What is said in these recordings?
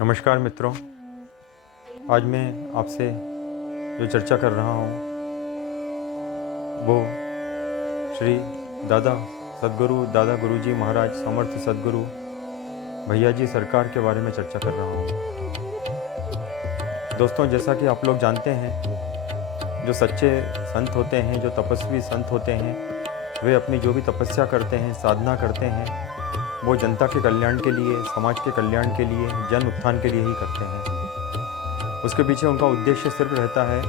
नमस्कार मित्रों, आज मैं आपसे जो चर्चा कर रहा हूँ वो श्री दादा सद्गुरु दादा गुरुजी महाराज समर्थ सद्गुरु भैया जी सरकार के बारे में चर्चा कर रहा हूँ। दोस्तों, जैसा कि आप लोग जानते हैं, जो सच्चे संत होते हैं, जो तपस्वी संत होते हैं, वे अपनी जो भी तपस्या करते हैं, साधना करते हैं, वो जनता के कल्याण के लिए, समाज के कल्याण के लिए, जन उत्थान के लिए ही करते हैं। उसके पीछे उनका उद्देश्य सिर्फ रहता है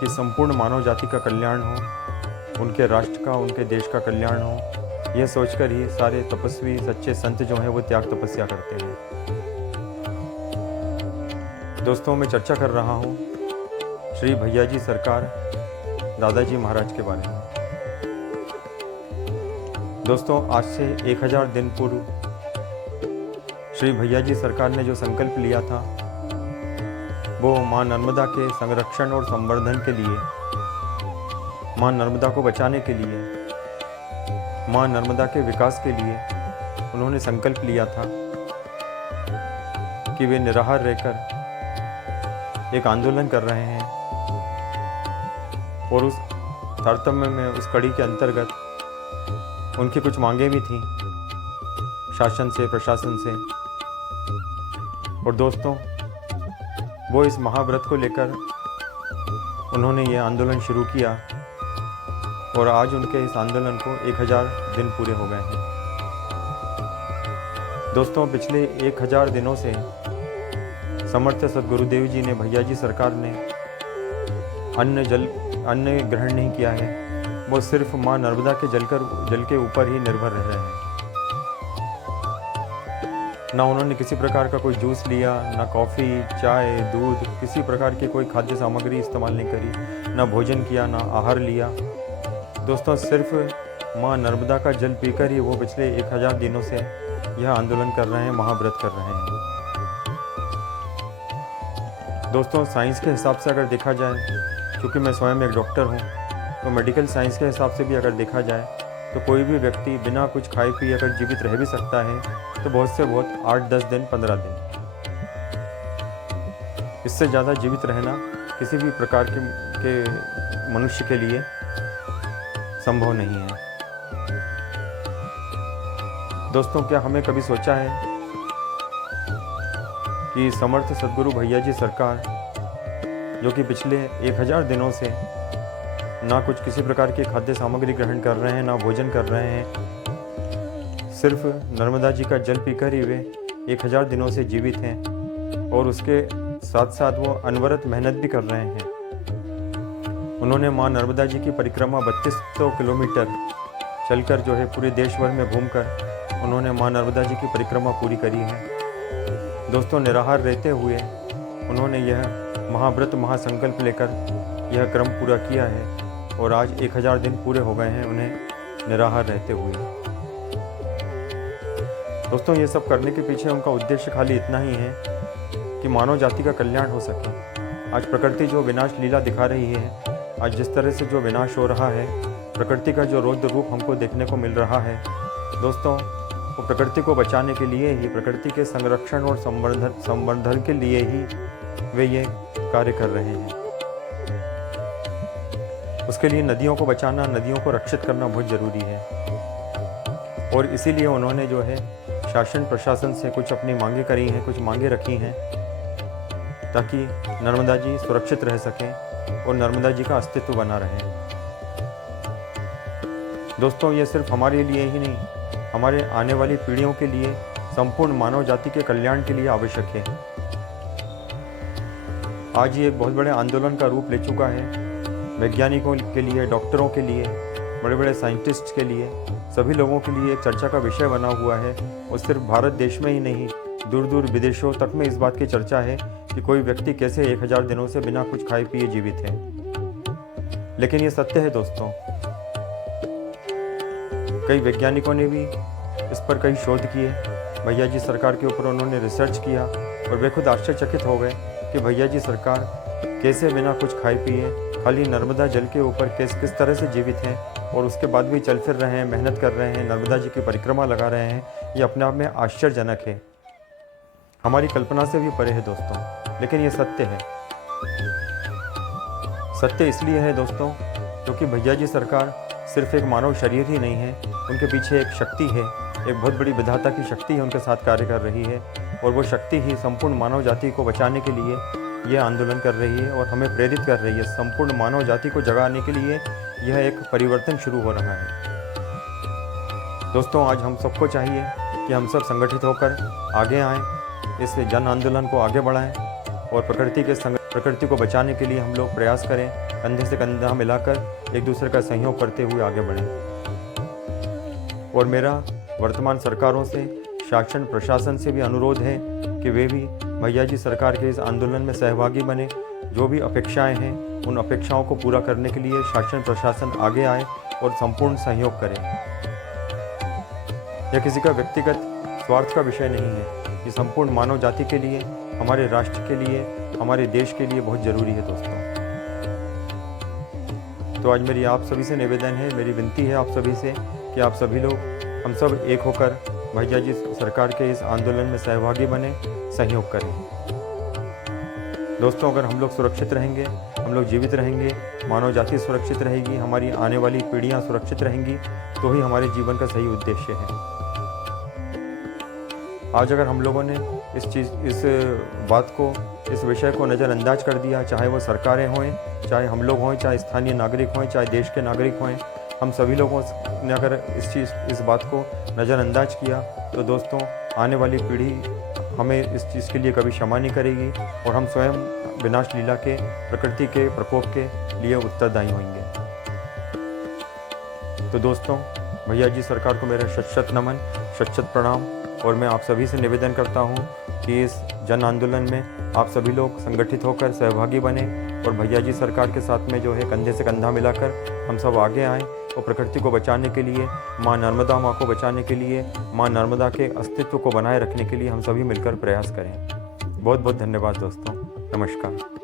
कि संपूर्ण मानव जाति का कल्याण हो, उनके राष्ट्र का, उनके देश का कल्याण हो। यह सोचकर ही सारे तपस्वी सच्चे संत जो हैं वो त्याग तपस्या करते हैं। दोस्तों, मैं चर्चा कर रहा हूँ श्री भैया जी सरकार दादाजी महाराज के बारे में। दोस्तों, आज से 1000 दिन पूर्व श्री भैया जी सरकार ने जो संकल्प लिया था वो माँ नर्मदा के संरक्षण और संवर्धन के लिए, माँ नर्मदा को बचाने के लिए, माँ नर्मदा के विकास के लिए उन्होंने संकल्प लिया था कि वे निराहार रहकर एक आंदोलन कर रहे हैं और उस तारतम्य में, उस कड़ी के अंतर्गत उनकी कुछ मांगें भी थीं शासन से, प्रशासन से। और दोस्तों, वो इस महाव्रत को लेकर उन्होंने ये आंदोलन शुरू किया और आज उनके इस आंदोलन को 1000 दिन पूरे हो गए हैं। दोस्तों, पिछले 1000 दिनों से समर्थ सद्गुरुदेव जी ने, भैया जी सरकार ने अन्न ग्रहण नहीं किया है। वो सिर्फ माँ नर्मदा के जल के ऊपर ही निर्भर रह रहे हैं। ना उन्होंने किसी प्रकार का कोई जूस लिया, ना कॉफ़ी, चाय, दूध, किसी प्रकार की कोई खाद्य सामग्री इस्तेमाल नहीं करी, ना भोजन किया, ना आहार लिया। दोस्तों, सिर्फ माँ नर्मदा का जल पीकर ही वो पिछले 1000 दिनों से यह आंदोलन कर रहे हैं, महाव्रत कर रहे हैं। दोस्तों, साइंस के हिसाब से अगर देखा जाए, क्योंकि मैं स्वयं एक डॉक्टर हूँ, तो मेडिकल साइंस के हिसाब से भी अगर देखा जाए तो कोई भी व्यक्ति बिना कुछ खाए पिए अगर जीवित रह भी सकता है तो बहुत से बहुत 8-10 दिन, 15 दिन। इससे ज़्यादा जीवित रहना किसी भी प्रकार के मनुष्य के लिए संभव नहीं है। दोस्तों, क्या हमें कभी सोचा है कि समर्थ सद्गुरु भैया जी सरकार, जो कि पिछले 1000 दिनों से ना कुछ किसी प्रकार की खाद्य सामग्री ग्रहण कर रहे हैं, ना भोजन कर रहे हैं, सिर्फ नर्मदा जी का जल पीकर ही वे 1000 दिनों से जीवित हैं और उसके साथ साथ वो अनवरत मेहनत भी कर रहे हैं। उन्होंने माँ नर्मदा जी की परिक्रमा 3200 किलोमीटर चलकर जो है पूरे देश भर में घूमकर उन्होंने माँ नर्मदा जी की परिक्रमा पूरी करी है। दोस्तों, निराहार रहते हुए उन्होंने यह महाव्रत, महासंकल्प लेकर यह क्रम पूरा किया है और आज 1000 दिन पूरे हो गए हैं उन्हें निराहार रहते हुए। दोस्तों, ये सब करने के पीछे उनका उद्देश्य खाली इतना ही है कि मानव जाति का कल्याण हो सके। आज प्रकृति जो विनाश लीला दिखा रही है, आज जिस तरह से जो विनाश हो रहा है, प्रकृति का जो रौद्र रूप हमको देखने को मिल रहा है, दोस्तों, वो प्रकृति को बचाने के लिए ही, प्रकृति के संरक्षण और संवर्धन के लिए ही वे ये कार्य कर रहे हैं। उसके लिए नदियों को बचाना, नदियों को रक्षित करना बहुत ज़रूरी है और इसीलिए उन्होंने जो है शासन प्रशासन से कुछ अपनी मांगे करी हैं, कुछ मांगे रखी हैं ताकि नर्मदा जी सुरक्षित रह सकें और नर्मदा जी का अस्तित्व बना रहे। दोस्तों, ये सिर्फ हमारे लिए ही नहीं, हमारे आने वाली पीढ़ियों के लिए, संपूर्ण मानव जाति के कल्याण के लिए आवश्यक है। आज ये एक बहुत बड़े आंदोलन का रूप ले चुका है। वैज्ञानिकों के लिए, डॉक्टरों के लिए, बड़े बड़े साइंटिस्ट के लिए, सभी लोगों के लिए एक चर्चा का विषय बना हुआ है। और सिर्फ भारत देश में ही नहीं, दूर दूर विदेशों तक में इस बात की चर्चा है कि कोई व्यक्ति कैसे 1000 दिनों से बिना कुछ खाए पिए जीवित है। लेकिन ये सत्य है दोस्तों। कई वैज्ञानिकों ने भी इस पर कई शोध किए, भैया जी सरकार के ऊपर उन्होंने रिसर्च किया और वे खुद आश्चर्यचकित हो गए कि भैया जी सरकार कैसे बिना कुछ खाए पिए खाली नर्मदा जल के ऊपर किस तरह से जीवित हैं और उसके बाद भी चल फिर रहे हैं, मेहनत कर रहे हैं, नर्मदा जी की परिक्रमा लगा रहे हैं। ये अपने आप में आश्चर्यजनक है। हमारी कल्पना से भी परे है दोस्तों, लेकिन ये सत्य है। सत्य इसलिए है दोस्तों क्योंकि भैया जी सरकार सिर्फ एक मानव शरीर ही नहीं है, उनके पीछे एक शक्ति है, एक बहुत बड़ी विधाता की शक्ति है उनके साथ कार्य कर रही है, और वो शक्ति ही संपूर्ण मानव जाति को बचाने के लिए ये आंदोलन कर रही है और हमें प्रेरित कर रही है। संपूर्ण मानव जाति को जगाने के लिए यह एक परिवर्तन शुरू हो रहा है। दोस्तों, आज हम सबको चाहिए कि हम सब संगठित होकर आगे आएँ, इस जन आंदोलन को आगे बढ़ाएं और प्रकृति को बचाने के लिए हम लोग प्रयास करें, कंधे से कंधा मिलाकर एक दूसरे का सहयोग करते हुए आगे बढ़ें। और मेरा वर्तमान सरकारों से, शासन प्रशासन से भी अनुरोध है कि वे भी भैया जी सरकार के इस आंदोलन में सहभागी बने। जो भी अपेक्षाएं हैं उन अपेक्षाओं को पूरा करने के लिए शासन प्रशासन आगे आए और संपूर्ण सहयोग करें। यह किसी का व्यक्तिगत स्वार्थ का विषय नहीं है, ये संपूर्ण मानव जाति के लिए, हमारे राष्ट्र के लिए, हमारे देश के लिए बहुत ज़रूरी है दोस्तों। तो आज मेरी आप सभी से निवेदन है, मेरी विनती है आप सभी से कि आप सभी लोग, हम सब एक होकर भैया जी सरकार के इस आंदोलन में सहभागी बने, सहयोग करें। दोस्तों, अगर हम लोग सुरक्षित रहेंगे, हम लोग जीवित रहेंगे, मानव जाति सुरक्षित रहेगी, हमारी आने वाली पीढ़ियां सुरक्षित रहेंगी, तो ही हमारे जीवन का सही उद्देश्य है। आज अगर हम लोगों ने इस बात को, इस विषय को नज़रअंदाज कर दिया, चाहे वो सरकारें हों, चाहे हम लोग हों, चाहे स्थानीय नागरिक हों, चाहे देश के नागरिक हों, हम सभी लोगों ने अगर इस बात को नज़रअंदाज किया, तो दोस्तों आने वाली पीढ़ी हमें इस चीज़ के लिए कभी क्षमा नहीं करेगी और हम स्वयं विनाश लीला के, प्रकृति के प्रकोप के लिए उत्तरदायी होंगे। तो दोस्तों, भैया जी सरकार को मेरा शत नमन, शत प्रणाम। और मैं आप सभी से निवेदन करता हूं कि इस जन आंदोलन में आप सभी लोग संगठित होकर सहभागी बने और भैया जी सरकार के साथ में जो है कंधे से कंधा मिलाकर हम सब आगे आएँ और प्रकृति को बचाने के लिए, माँ नर्मदा माँ को बचाने के लिए, माँ नर्मदा के अस्तित्व को बनाए रखने के लिए हम सभी मिलकर प्रयास करें। बहुत बहुत धन्यवाद दोस्तों, नमस्कार।